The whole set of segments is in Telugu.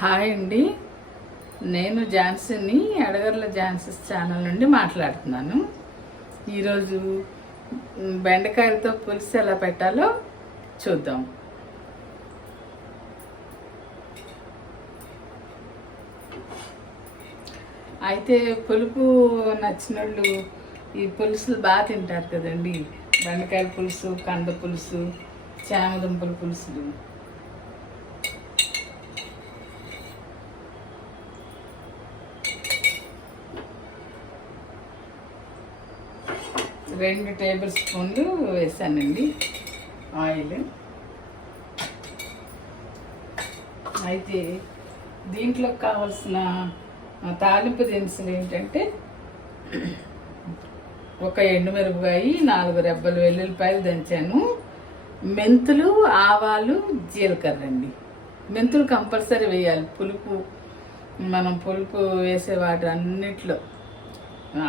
హాయ్ అండి. నేను ఝాన్సీని అడగర్ల ఝాన్సీస్ ఛానల్ నుండి మాట్లాడుతున్నాను. ఈరోజు బెండకాయలతో పులుసు ఎలా పెట్టాలో చూద్దాం. అయితే పులుపు నచ్చిన వాళ్ళు ఈ పులుసులు బాగా తింటారు కదండి. బెండకాయల పులుసు, కంద పులుసు, చామదుంపల పులుసులు. రెండు టేబుల్ స్పూన్లు వేసానండి ఆయిల్. అయితే దీంట్లో కావాల్సిన తాలింపు దినుసులు ఏంటంటే ఒక ఎండుమిరపకాయ, 4 రెబ్బలు వెల్లుల్లిపాయలు దంచాను, మెంతులు, ఆవాలు, జీలకర్ర అండి. మెంతులు కంపల్సరీ వేయాలి. మనం పులుపు వేసే వాటి అన్నిట్లో,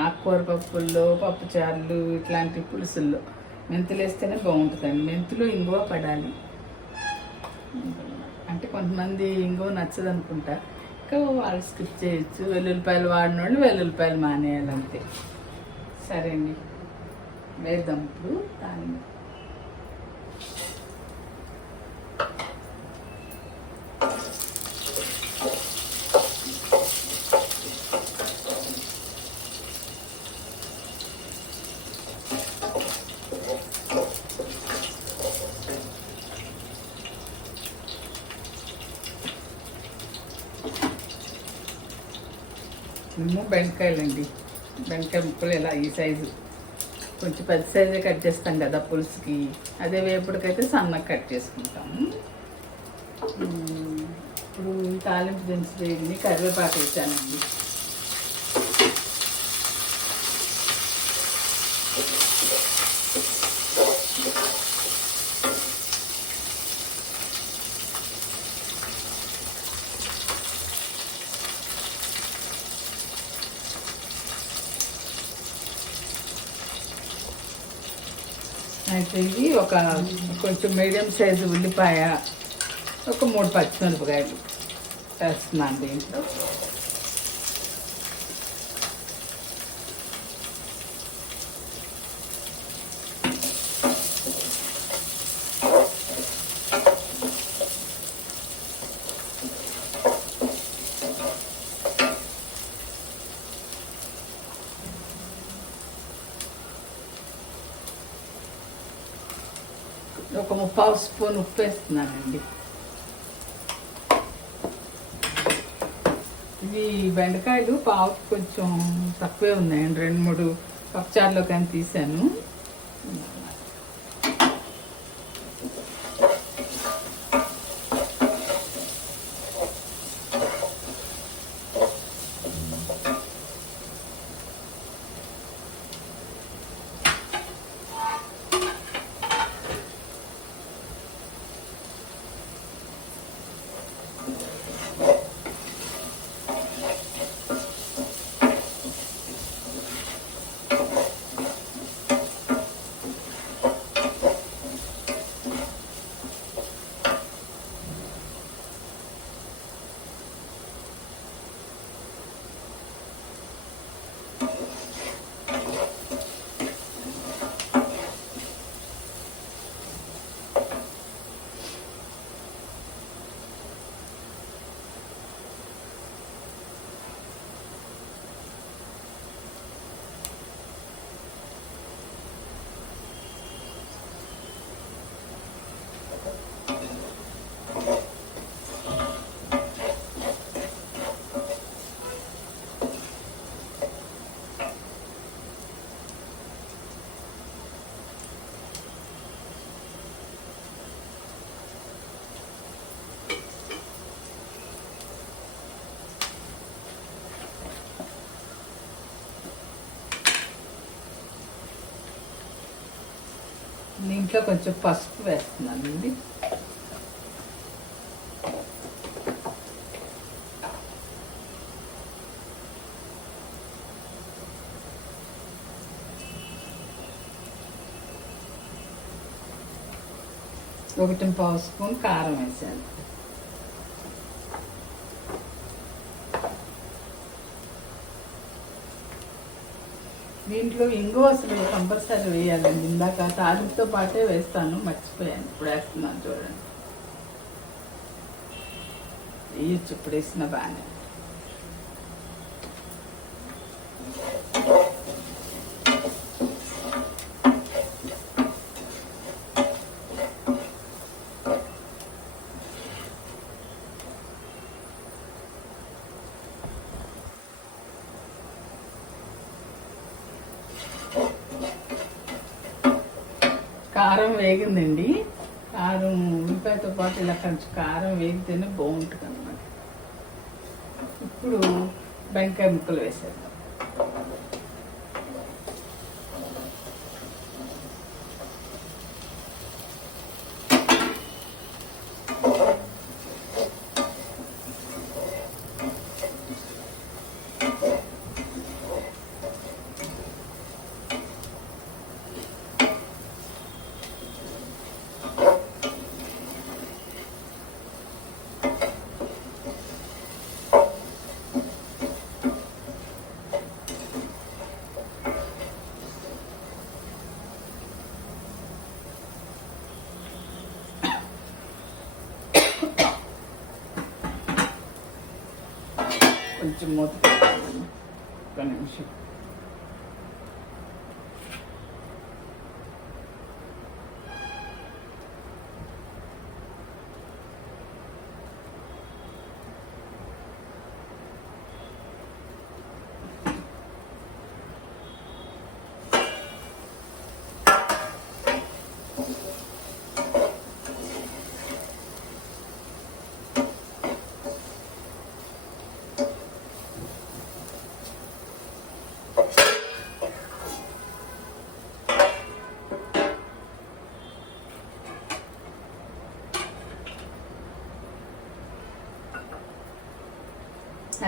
ఆకుకూర పప్పుల్లో, పప్పుచారులు, ఇట్లాంటి పులుసుల్లో మెంతులు వేస్తేనే బాగుంటుందండి. మెంతులు ఇంగువ పడాలి. అంటే కొంతమంది ఇంగువ నచ్చదు అనుకుంటా, ఇంకా వాళ్ళు స్కిప్ చేయొచ్చు. వెల్లుల్లిపాయలు వాడిన వాళ్ళు వెల్లుల్లిపాయలు మానేయాలి, అంతే. సరే అండి, వేద్దాం ఇప్పుడు తాలింపు. బెండకాయలండి, బెండకాయ ముక్కలు ఇలా ఈ సైజు, కొంచెం పెద్ద సైజే కట్ చేస్తాం కదా పులుసుకి. అదే వేపుడికైతే సన్నగా కట్ చేసుకుంటాము. ఇప్పుడు తాలింపు దినుసులు కరివేపాకు వేసానండి. అయితే ఇది కొంచెం మీడియం సైజు ఉల్లిపాయ, ఒక 3 పచ్చిమిరపకాయలు వేస్తున్నాను దీంట్లో. ఒక 3/4 స్పూన్ ఉప్పు వేస్తున్నానండి. ఇవి బెండకాయలు పావుకి కొంచెం తక్కువే ఉన్నాయండి. 2-3 పప్పుచారులో కానీ తీసాను. దీంట్లో కొంచెం పసుపు వేస్తున్నానండి. ఒకటి 1/4 స్పూన్ కారం వేసాను. దీంట్లో ఇంగువ అసలు కంపల్సరీ వేయాలండి. ఇందాక తాలింపుతో పాటే వేస్తాను, మర్చిపోయాను. ఇప్పుడు వేస్తున్నాను చూడండి. వేయచ్చు, ఇప్పుడు వేసిన బాగానే. కారం వేగిందండి. కారం ఉల్లిపాయతో పాటు ఇలా కొంచెం కారం వేగితేనే బాగుంటుంది అన్నమాట. ఇప్పుడు బెండకాయ ముక్కలు వేసేద్దాం. కొంచెం మూత పెట్టాలి, ఒక నిమిషం.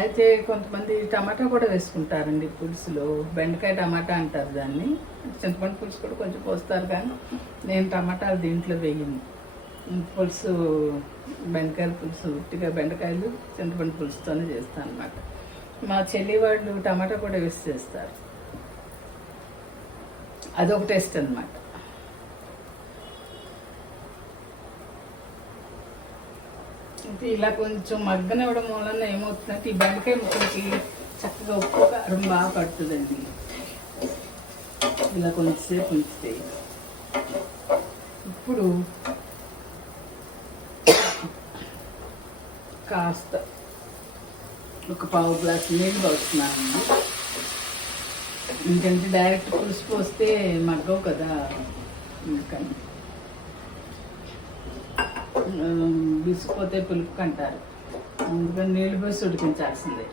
అయితే కొంతమంది టమాటా కూడా వేసుకుంటారండి పులుసులో. బెండకాయ టమాటా అంటారు దాన్ని. చింతపండు పులుసు కూడా కొంచెం పోస్తారు, కానీ నేను టమాటాలు దీంట్లో వేయను. పులుసు, బెండకాయల పులుసు ఉట్టిగా బెండకాయలు చింతపండు పులుసుతోనే చేస్తాను అన్నమాట. మా చెల్లి వాళ్ళు టమాటా కూడా వేసి చేస్తారు, అదొక టేస్ట్ అన్నమాట. అయితే ఇలా కొంచెం మగ్గనివ్వడం వలన ఏమవుతుందంటే ఈ బెండకాయ ముక్కలకి చక్కగా ఉప్పు కారం బాగా పడుతుందండి. ఇలా కొంచెంసేపు ఉంచితే. ఇప్పుడు కాస్త ఒక పావు గ్లాసు నీళ్ళు పోస్తున్నాను. ఎందుకంటే డైరెక్ట్ పులుసు పోస్తే మగ్గవు కదా, అందుకని బిసిపోతే పులుపు అంటారు, అందుకని నీళ్ళు పోసి ఉడికించాల్సిందే.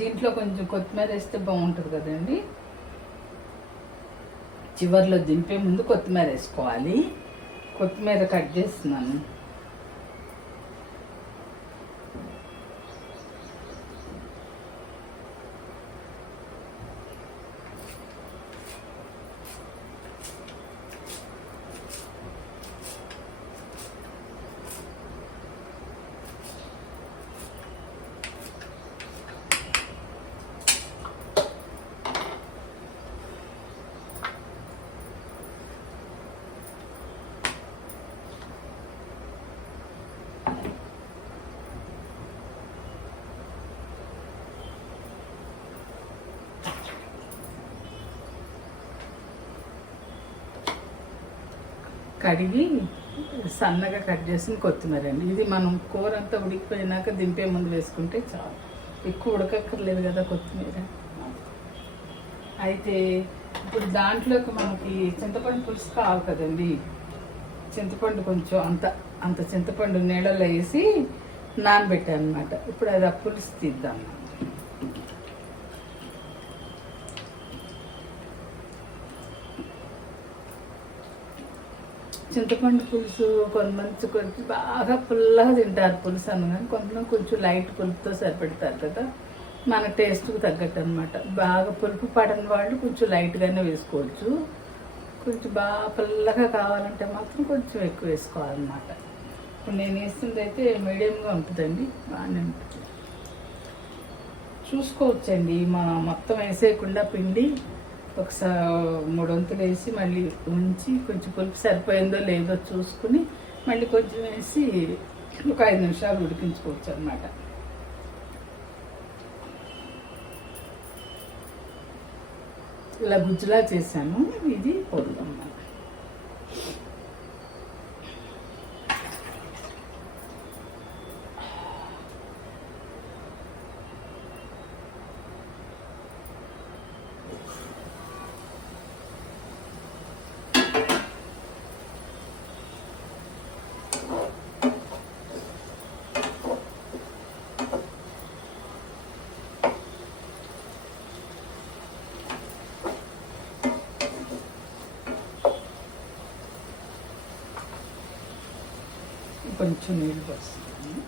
దీంట్లో కొంచెం కొత్తిమీర వేస్తే బాగుంటుంది కదండి. చివరిలో దింపే ముందు కొత్తిమీర వేసుకోవాలి. కొత్తిమీర కట్ చేస్తున్నాను. కడిగి సన్నగా కట్ చేసిన కొత్తిమీర అండి. ఇది మనం కూర అంతా ఉడికిపోయినాక దింపే ముందు వేసుకుంటే చాలు, ఎక్కువ ఉడకక్కర్లేదు కదా కొత్తిమీర. అయితే ఇప్పుడు దాంట్లోకి మనకి చింతపండు పులుసు కావాలి కదండి. చింతపండు కొంచెం అంత చింతపండు నీళ్ళలో వేసి నానబెట్టాను అనమాట. ఇప్పుడు అది ఆ పులుసు తీద్దాం. చింతపండు పులుసు కొంతమంది కొంచెం బాగా పుల్లగా తింటారు పులుసు అనగానే, కొంతమంది కొంచెం లైట్ పులుపుతో సరిపెడతారు కదా, మన టేస్ట్కి తగ్గట్టు అనమాట. బాగా పులుపు పడని వాళ్ళు కొంచెం లైట్గానే వేసుకోవచ్చు. కొంచెం బాగా పుల్లగా కావాలంటే మాత్రం కొంచెం ఎక్కువ వేసుకోవాలన్నమాట. ఇప్పుడు నేను వేస్తుంది అయితే మీడియంగా ఉంటుందండి, బాగానే ఉంటుంది. చూసుకోవచ్చండి, మొత్తం వేసేయకుండా పిండి ఒకసారి 3 వంతులు వేసి మళ్ళీ ఉంచి కొంచెం పులుపు సరిపోయిందో లేదో చూసుకుని మళ్ళీ కొంచెం వేసి ఒక 5 నిమిషాలు ఉడికించుకోవచ్చు అనమాట. ఇలా గుజ్జులా చేశాను. ఇది పొడుగు అన్నమాట. కొంచెం నీళ్ళు పోస్తున్నాను.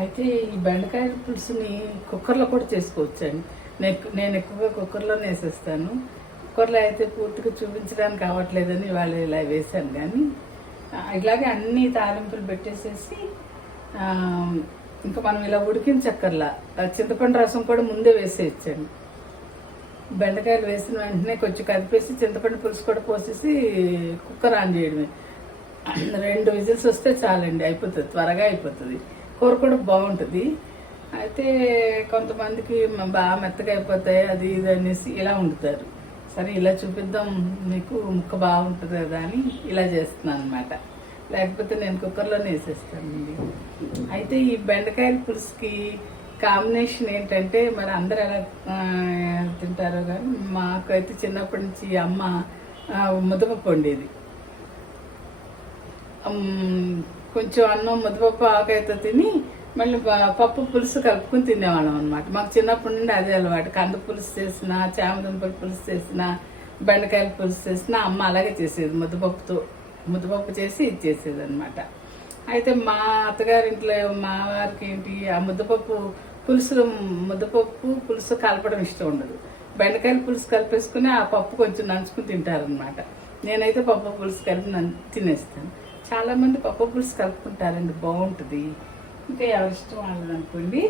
అయితే ఈ బెండకాయ పులుసుని కుక్కర్లో కూడా చేసుకోవచ్చండి. నేను ఎక్కువగా కుక్కర్లోనే వేసేస్తాను. కుక్కర్లో అయితే పూర్తిగా చూపించడానికి కావట్లేదని ఇవాళ ఇలా వేసాను. కానీ ఇలాగే అన్ని తాలింపులు పెట్టేసేసి ఇంకా మనం ఇలా ఉడికించక్కర్లా. చింతపండు రసం కూడా ముందే వేసేయచ్చండి. బెండకాయలు వేసిన వెంటనే కొంచెం కదిపేసి చింతపండు పులుసు కూడా పోసేసి కుక్కర్ ఆన్ చేయడమే. 2 విజిల్స్ వస్తే చాలండి, అయిపోతుంది, త్వరగా అయిపోతుంది. కూర కూడా బాగుంటుంది. అయితే కొంతమందికి బాగా మెత్తగా అయిపోతాయి అది ఇది అనేసి ఇలా వండుతారు. సరే ఇలా చూపిద్దాం మీకు, ముక్క బాగుంటుంది కదా అని ఇలా చేస్తున్నాను అనమాట. లేకపోతే నేను కుక్కర్లోనే వేసేస్తానండి. అయితే ఈ బెండకాయల పులుసుకి కాంబినేషన్ ఏంటంటే మరి అందరు ఎలా తింటారో కానీ మాకైతే చిన్నప్పటి నుంచి అమ్మ ముద్దపప్పు వండేది. కొంచెం అన్నం ముద్దపప్పు ఆకైతే తిని మళ్ళీ పప్పు పులుసు కలుపుకొని తినేవాళ్ళం అనమాట. మాకు చిన్నప్పటి నుండి అదే అలవాటు. కంద పులుసు చేసినా, చామదుంపల పులుసు చేసినా, బెండకాయల పులుసు చేసినా అమ్మ అలాగే చేసేది, ముద్దపప్పు చేసి ఇచ్చేసేది అనమాట. అయితే మా అత్తగారింట్లో మా వారికి ఏంటి ఆ ముద్దపప్పు పులుసు కలపడం ఇష్టం ఉండదు. బెండకాయల పులుసు కలిపేసుకుని ఆ పప్పు కొంచెం నంచుకుని తింటారనమాట. నేనైతే పప్పు పులుసు కలిపి తినేస్తాను. చాలామంది పప్పు పులుసు కలుపుకుంటారండి, బాగుంటుంది. ఇంకా ఎవరి ఇష్టం వాళ్ళది అనుకోండి.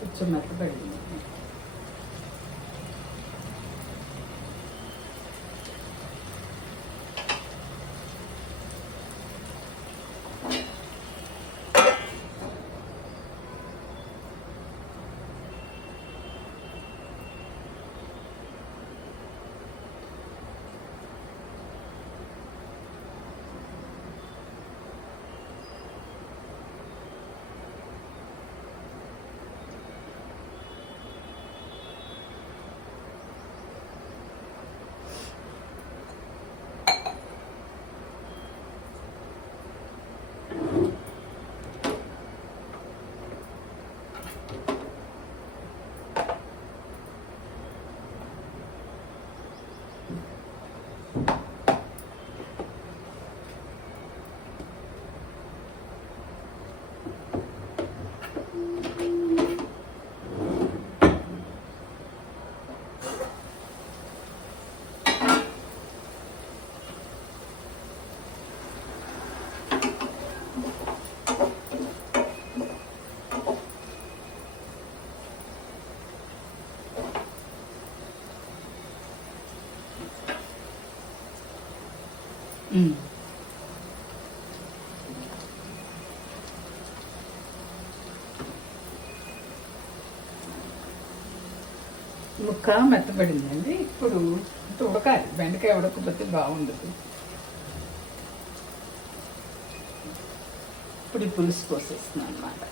కొంచెం మెత్తబడింది. ముక్క మెత్తబడిందండి. ఇప్పుడు ఉడకాలి, బెండకాయ ఉడకపోతే బాగుండదు. ఇప్పుడు ఈ పులుసు పోసేస్తున్నాను అన్నమాట.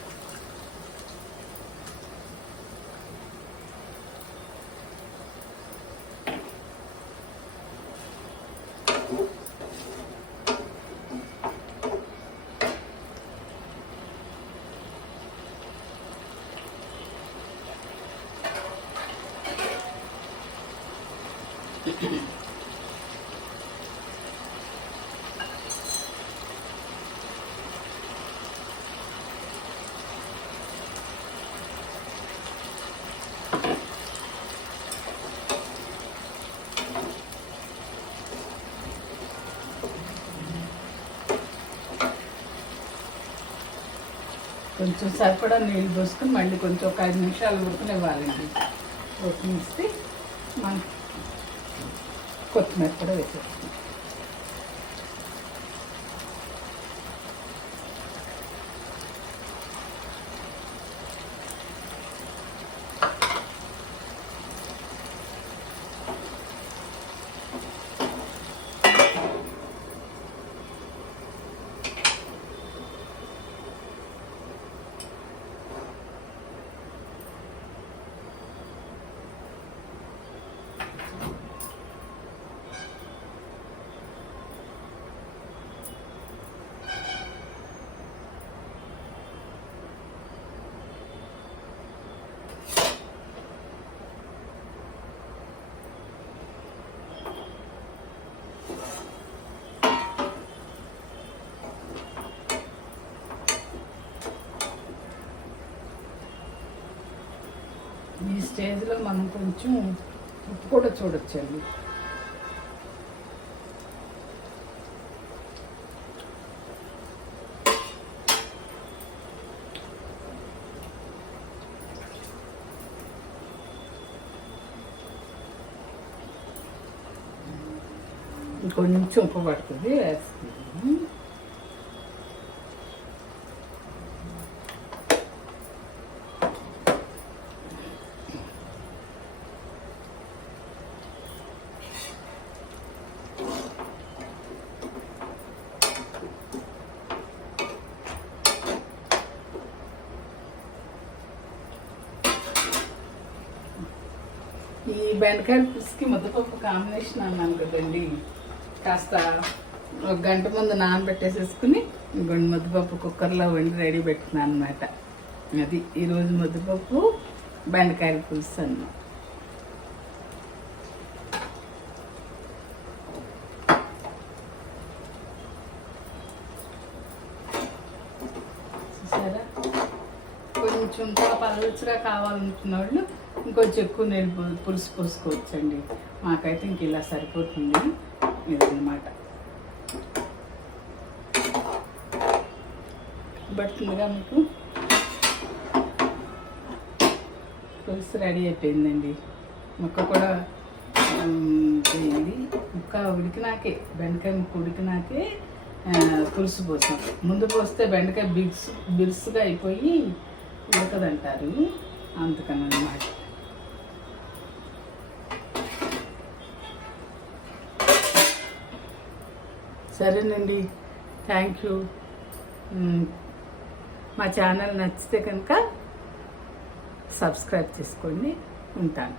కొంచెం సరిపడా నీళ్ళు పోసుకొని మళ్ళీ కొంచెం ఒక 5 నిమిషాలు ఉడకనివ్వాలండి. ఉడకనిస్తే మనం కొత్తిమీర కూడా వేసేస్తాం. ఈ స్టేజ్లో మనం కొంచెం ఉప్పు కూడా చూడొచ్చండి. కొంచెం ఉప్పు పడుతుంది, వేస్తుంది. ఈ బెండకాయ పులుసుకి ముద్దపప్పు కాంబినేషన్ అన్నాను కదండి, కాస్త 1 గంట ముందు నానబెట్టేసేసుకుని ముద్దపప్పు కుక్కర్లో వండి రెడీ పెట్టుకున్నాను అనమాట. అది ఈరోజు ముద్దపప్పు బెండకాయల పులుసు అన్న. చూసారా, కొంచెం పలచగా కావాలనుకున్న వాళ్ళు ఇంకొంచెం ఎక్కువ నీళ్ళు పులుసు పోసుకోవచ్చండి. మాకైతే ఇంక ఇలా సరిపోతుంది. ఇదన్నమాట పడుతుందిగా మీకు. పులుసు రెడీ అయిపోయిందండి. ముక్క కూడా పోయింది. ముక్క ఉడికినాకే, బెండకాయ ముక్క ఉడికినాకే పులుసు పోసాం. ముందు పోస్తే బెండకాయ బిరుసుగా అయిపోయి ఉడకదంటారు, అందుకని అన్నమాట. సరేనండి, థ్యాంక్ యూ. మా ఛానల్ నచ్చితే కనుక సబ్స్క్రైబ్ చేసుకోండి. ఉంటాను.